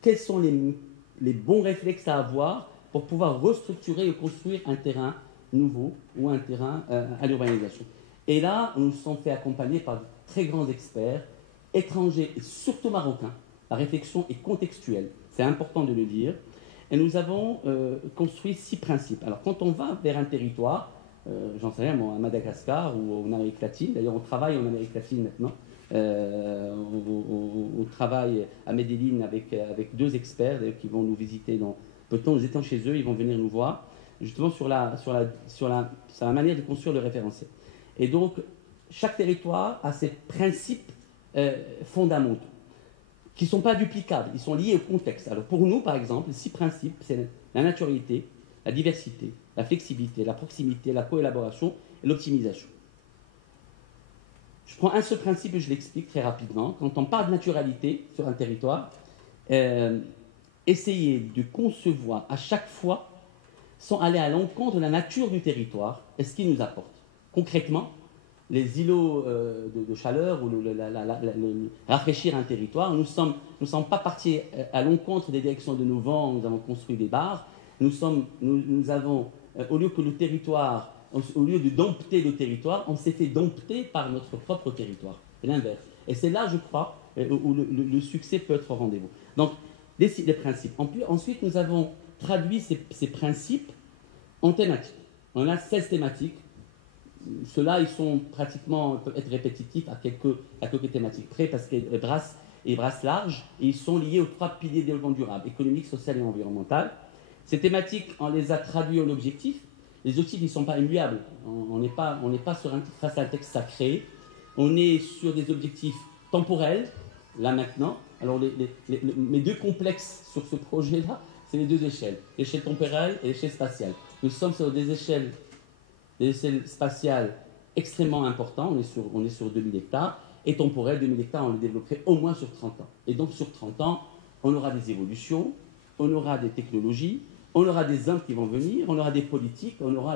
quels sont les bons réflexes à avoir pour pouvoir restructurer et construire un terrain nouveau ou un terrain à l'urbanisation. Et là, nous nous sommes fait accompagner par de très grands experts, étrangers et surtout marocains. La réflexion est contextuelle, c'est important de le dire. Et nous avons construit 6 principes. Alors, quand on va vers un territoire, j'en sais rien, à Madagascar ou en Amérique latine, d'ailleurs on travaille en Amérique latine maintenant, on travaille à Medellín avec 2 experts qui vont nous visiter dans peu de temps. Nous étant chez eux, ils vont venir nous voir, justement sur la manière de construire le référentiel. Et donc, chaque territoire a ses principes fondamentaux, qui ne sont pas duplicables, ils sont liés au contexte. Alors pour nous, par exemple, les 6 principes, c'est la naturalité, la diversité, la flexibilité, la proximité, la coélaboration et l'optimisation. Je prends un seul principe et je l'explique très rapidement. Quand on parle de naturalité sur un territoire, essayez de concevoir à chaque fois sans aller à l'encontre de la nature du territoire et ce qu'il nous apporte. Concrètement, les îlots de chaleur ou rafraîchir un territoire, nous ne sommes pas partis à l'encontre des directions de nos vents, nous avons construit des barres, nous avons, au lieu que le territoire, au lieu de dompter le territoire, on s'est fait dompter par notre propre territoire. C'est l'inverse. Et c'est là, je crois, où le succès peut être au rendez-vous. Donc, les principes. Ensuite, nous avons traduit ces principes en thématiques. On a 16 thématiques. Ceux-là, ils sont pratiquement, peuvent être répétitifs à quelques thématiques près parce qu'ils brassent large et ils sont liés aux 3 piliers de développement durable, économique, social et environnemental. Ces thématiques, on les a traduits en objectifs. Les objectifs, ils ne sont pas immuables. On n'est pas face à un texte sacré. On est sur des objectifs temporels, là maintenant. Alors, mes 2 complexes sur ce projet-là, c'est les 2 échelles, l'échelle temporelle et l'échelle spatiale. Nous sommes sur des échelles spatiales extrêmement importantes, on est sur 2000 hectares, et temporelles, 2000 hectares, on les développerait au moins sur 30 ans. Et donc, sur 30 ans, on aura des évolutions, on aura des technologies, on aura des hommes qui vont venir, on aura des politiques, on aura.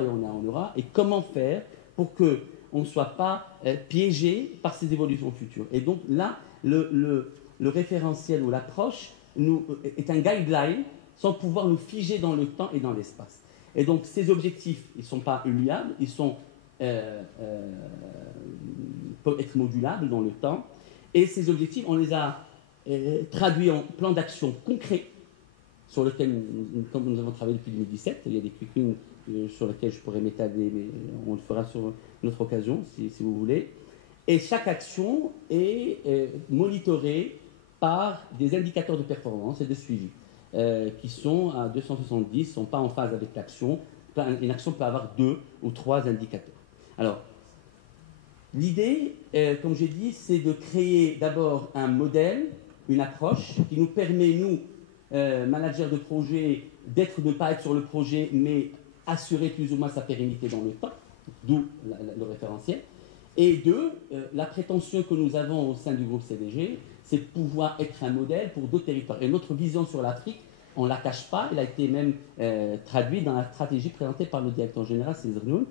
Et comment faire pour qu'on ne soit pas piégé par ces évolutions futures. Et donc là, le référentiel ou l'approche est un guideline sans pouvoir nous figer dans le temps et dans l'espace. Et donc ces objectifs, ils ne sont pas immuables, ils sont peuvent être modulables dans le temps. Et ces objectifs, on les a traduits en plan d'action concret sur lequel, comme nous avons travaillé depuis 2017, il y a des quick wins sur lesquels je pourrais m'étaler, mais on le fera sur une autre occasion, si vous voulez. Et chaque action est monitorée par des indicateurs de performance et de suivi qui sont à 270, ne sont pas en phase avec l'action. Une action peut avoir 2 ou 3 indicateurs. Alors, l'idée, comme j'ai dit, c'est de créer d'abord un modèle, une approche qui nous permet, nous, managers de projet, de ne pas être sur le projet, mais assurer plus ou moins sa pérennité dans le temps, d'où le référentiel. Et deux, la prétention que nous avons au sein du groupe CDG, c'est de pouvoir être un modèle pour d'autres territoires. Et notre vision sur l'Afrique, on ne la cache pas, elle a été même traduite dans la stratégie présentée par le directeur général César Noun,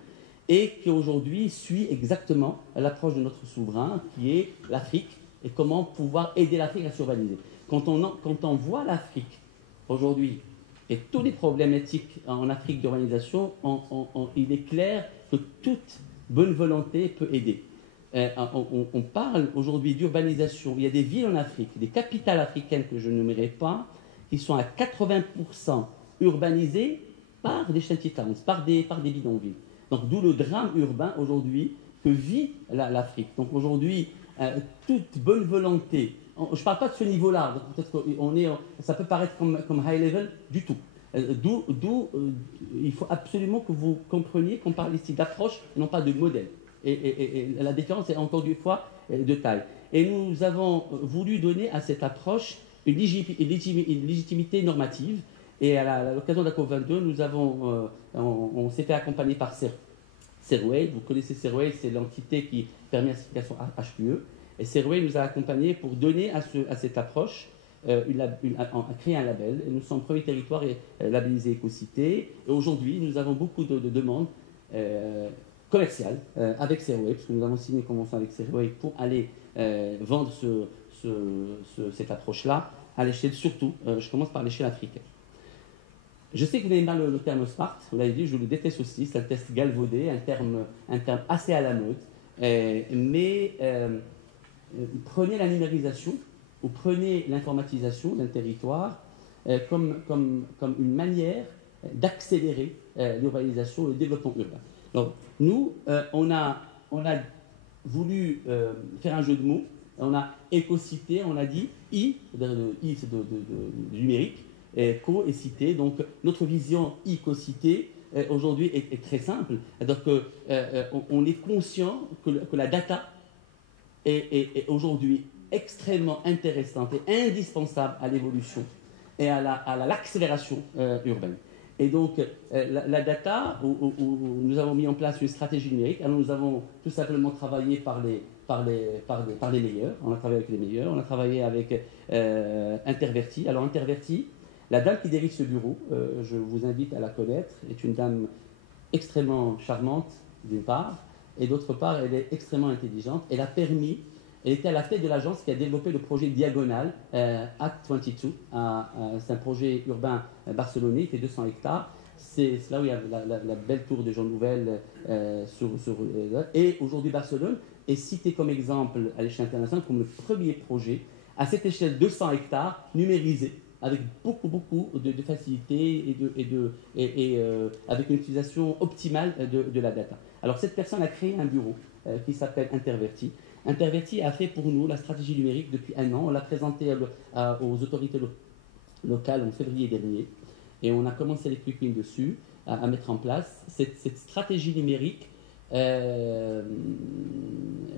et qui aujourd'hui suit exactement l'approche de notre souverain, qui est l'Afrique, et comment pouvoir aider l'Afrique à s'urbaniser. Quand on voit l'Afrique aujourd'hui, et tous les problématiques en Afrique d'urbanisation, il est clair que toute bonne volonté peut aider. On parle aujourd'hui d'urbanisation. Il y a des villes en Afrique, des capitales africaines que je ne nommerai pas, qui sont à 80% urbanisées par des shantytowns, par des bidonvilles. Donc d'où le drame urbain aujourd'hui que vit l'Afrique. Donc aujourd'hui, toute bonne volonté, je ne parle pas de ce niveau-là, peut-être ça peut paraître comme high level du tout. D'où il faut absolument que vous compreniez qu'on parle ici d'approche et non pas de modèle. Et la différence est encore une fois de taille. Et nous avons voulu donner à cette approche une légitimité normative. Et à l'occasion de la COP22, on s'est fait accompagner par Serway. Vous connaissez Serway, c'est l'entité qui permet la certification HQE. Et Serway nous a accompagnés pour donner à cette approche, créer un label. Et nous sommes premier territoire labellisé Écocité. Et aujourd'hui, nous avons beaucoup de demandes commerciales avec Serway, parce que nous avons signé une convention avec Serway pour aller vendre cette approche-là à l'échelle, surtout, je commence par l'échelle africaine. Je sais que vous avez mal le terme smart, vous l'avez dit, je le déteste aussi, c'est un test galvaudé, un terme assez à la mode, mais prenez la numérisation ou prenez l'informatisation d'un territoire comme une manière d'accélérer l'urbanisation et le développement urbain. Donc, nous, on a voulu faire un jeu de mots, on a écocité, on a dit I, c'est de numérique, co et cité. Donc notre vision écocité aujourd'hui est très simple. Donc on est conscient que la data est aujourd'hui extrêmement intéressante et indispensable à l'évolution et à l'accélération urbaine. Et donc la data, où nous avons mis en place une stratégie numérique, alors nous avons tout simplement travaillé par les meilleurs. On a travaillé avec les meilleurs, on a travaillé avec Interverti. Alors Interverti, la dame qui dirige ce bureau, je vous invite à la connaître, est une dame extrêmement charmante d'une part, et d'autre part elle est extrêmement intelligente. Elle était à la tête de l'agence qui a développé le projet Diagonal Act 22. C'est un projet urbain barcelonais, il fait 200 hectares. C'est là où il y a la belle tour de Jean Nouvel. Et aujourd'hui, Barcelone est cité comme exemple à l'échelle internationale comme le premier projet à cette échelle 200 hectares numérisé, avec beaucoup de facilité et avec une utilisation optimale de la data. Alors cette personne a créé un bureau qui s'appelle Interverti. Interverti a fait pour nous la stratégie numérique depuis 1 an. On l'a présenté aux autorités locales en février dernier. Et on a commencé les quick wins dessus, à mettre en place cette stratégie numérique.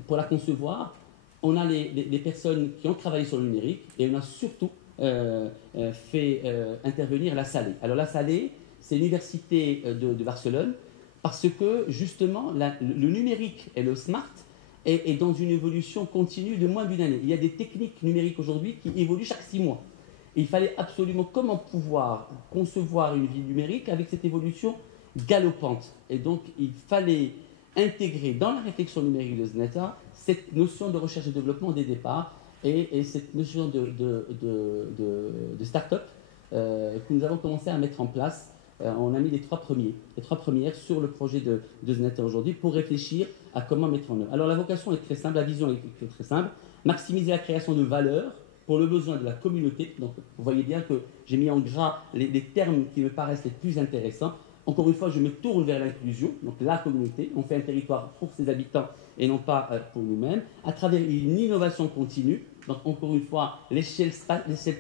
Pour la concevoir, on a les personnes qui ont travaillé sur le numérique et on a surtout fait intervenir la Salé. Alors la Salé, c'est l'université de Barcelone, parce que justement le numérique et le smart est dans une évolution continue de moins d'une année. Il y a des techniques numériques aujourd'hui qui évoluent chaque 6 mois. Et il fallait absolument comment pouvoir concevoir une ville numérique avec cette évolution galopante. Et donc il fallait intégrer dans la réflexion numérique de Zneta cette notion de recherche et développement dès départ et cette notion de start-up que nous avons commencé à mettre en place on a mis les trois premières sur le projet de Zneta aujourd'hui pour réfléchir à comment mettre en œuvre. Alors la vocation est très simple, la vision est très simple, maximiser la création de valeur pour le besoin de la communauté. Donc vous voyez bien que j'ai mis en gras les termes qui me paraissent les plus intéressants. Encore une fois, je me tourne vers l'inclusion, donc la communauté. On fait un territoire pour ses habitants et non pas pour nous-mêmes, à travers une innovation continue. Donc encore une fois, l'échelle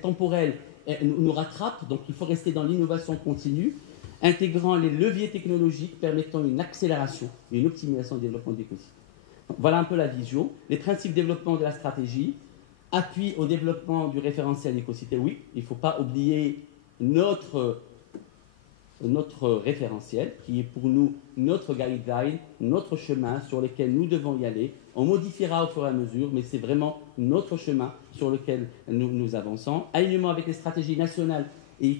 temporelle nous rattrape, donc il faut rester dans l'innovation continue, intégrant les leviers technologiques permettant une accélération et une optimisation du développement de l'écosystème. Voilà un peu la vision. Les principes de développement de la stratégie, appui au développement du référentiel écosystème. Oui, il ne faut pas oublier notre référentiel, qui est pour nous notre guideline, notre chemin sur lequel nous devons y aller. On modifiera au fur et à mesure, mais c'est vraiment notre chemin sur lequel nous avançons. Alignement avec les stratégies nationales et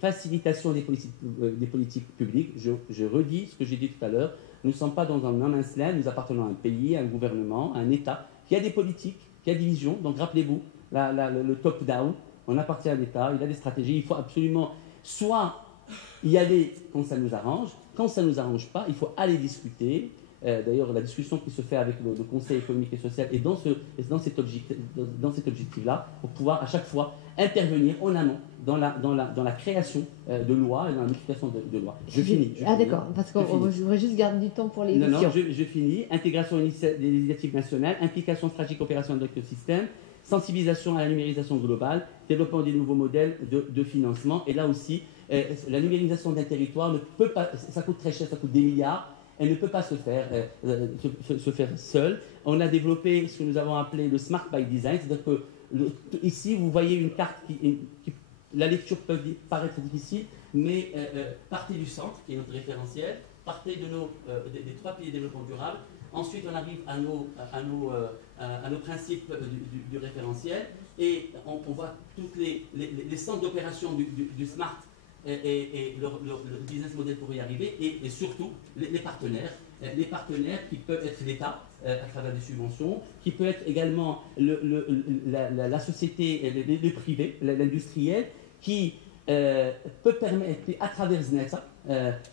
facilitation des politiques publiques. Je redis ce que j'ai dit tout à l'heure. Nous ne sommes pas dans un no man's land, nous appartenons à un pays, à un gouvernement, à un État qui a des politiques, qui a des visions. Donc rappelez-vous, le top-down, on appartient à l'État, il a des stratégies. Il faut absolument soit y aller quand ça nous arrange. Quand ça ne nous arrange pas, il faut aller discuter. D'ailleurs, la discussion qui se fait avec le Conseil économique et social est dans cet objectif-là, pour pouvoir à chaque fois intervenir en amont dans la création de lois et dans la modification de lois. Je finis. D'accord, parce que je voudrais juste garder du temps pour les questions. Non, je finis. Intégration des initiatives nationales, implication stratégique opérationnelle de l'écosystème, sensibilisation à la numérisation globale, développement des nouveaux modèles de financement. Et là aussi, la numérisation d'un territoire ne peut pas, ça coûte très cher, ça coûte des milliards, elle ne peut pas se faire seule. On a développé ce que nous avons appelé le Smart by Design, c'est-à-dire que ici vous voyez une carte la lecture peut paraître difficile, mais partez du centre, qui est notre référentiel, partez des trois piliers de développement durable. Ensuite, on arrive à nos principes du référentiel et on voit tous les centres d'opération du Smart et le business model pour y arriver et surtout les partenaires. Les partenaires qui peuvent être l'État à travers des subventions, qui peut être également la société, le privé, l'industriel, qui peut permettre à travers Zneta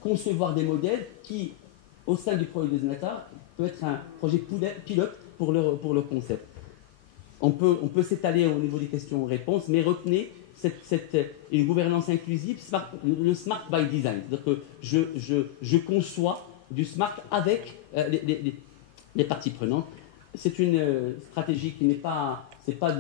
concevoir des modèles qui, au sein du projet de Zneta, peut être un projet pilote pour le concept. On peut s'étaler au niveau des questions-réponses, mais retenez une gouvernance inclusive, le Smart by Design. C'est-à-dire que je conçois du Smart avec les parties prenantes. C'est une stratégie qui n'est pas, c'est pas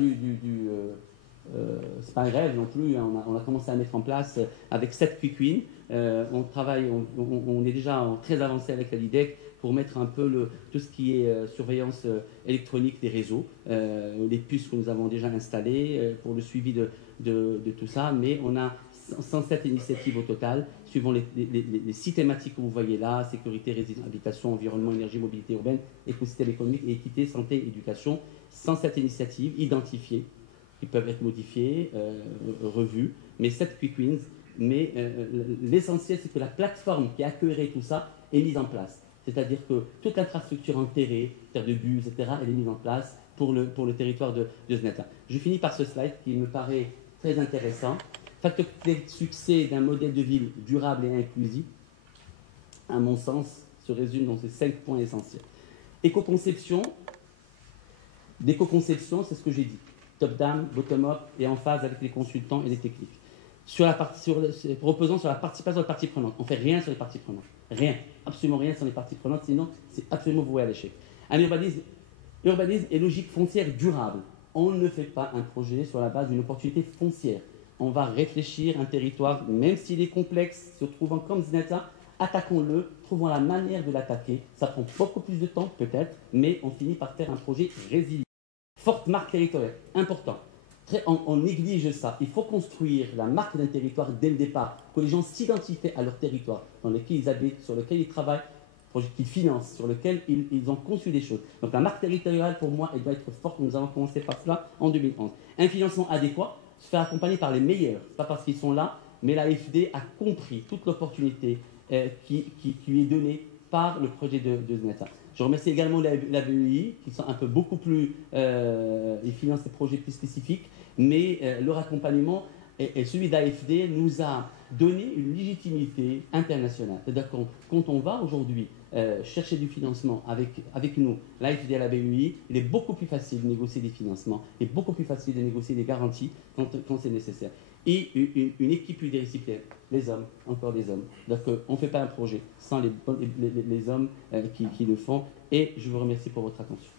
c'est pas un rêve non plus. On a commencé à mettre en place avec 7 quick wins. On travaille, on est déjà très avancé avec la LIDEC pour mettre un peu tout ce qui est surveillance électronique des réseaux, les puces que nous avons déjà installées pour le suivi de tout ça. Mais on a 107 initiatives au total, suivant les 6 thématiques que vous voyez là: sécurité, résilience, habitation, environnement, énergie, mobilité urbaine, écosystème économique et équité, santé, éducation. 107 initiatives identifiées qui peuvent être modifiées, revues, mais 7 quick wins. Mais l'essentiel, c'est que la plateforme qui accueillerait tout ça est mise en place. C'est-à-dire que toute l'infrastructure enterrée, terre de bus, etc., elle est mise en place pour le territoire de Zneta. Je finis par ce slide qui me paraît très intéressant. Facteur de succès d'un modèle de ville durable et inclusif, à mon sens, se résume dans ces 5 points essentiels. Éco-conception. D'éco-conception, c'est ce que j'ai dit. Top-down, bottom-up et en phase avec les consultants et les techniques. Reposant sur la participation des parties prenantes. On ne fait rien sur les parties prenantes. Rien. Absolument rien sur les parties prenantes, sinon c'est absolument voué à l'échec. Un urbanisme et logique foncière durable. On ne fait pas un projet sur la base d'une opportunité foncière. On va réfléchir un territoire, même s'il est complexe, se trouvant comme Zneta, attaquons-le, trouvons la manière de l'attaquer. Ça prend beaucoup plus de temps, peut-être, mais on finit par faire un projet résilient. Forte marque territoriale, important. On néglige ça. Il faut construire la marque d'un territoire dès le départ, que les gens s'identifient à leur territoire, dans lequel ils habitent, sur lequel ils travaillent, projet qu'ils financent, sur lequel ils ont conçu des choses. Donc la marque territoriale, pour moi, elle doit être forte. Nous avons commencé par cela en 2011. Un financement adéquat, se faire accompagner par les meilleurs. Ce n'est pas parce qu'ils sont là, mais l'AFD a compris toute l'opportunité qui lui est donnée par le projet de Zneta. Je remercie également la BEI, qui sont un peu beaucoup plus... ils financent des projets plus spécifiques, mais leur accompagnement et celui d'AFD nous a donner une légitimité internationale. C'est-à-dire quand on va aujourd'hui chercher du financement avec nous, l'AFD à la BEI, il est beaucoup plus facile de négocier des financements, il est beaucoup plus facile de négocier des garanties quand c'est nécessaire. Et une équipe pluridisciplinaire, les hommes, encore des hommes. Donc on ne fait pas un projet sans les hommes qui le font. Et je vous remercie pour votre attention.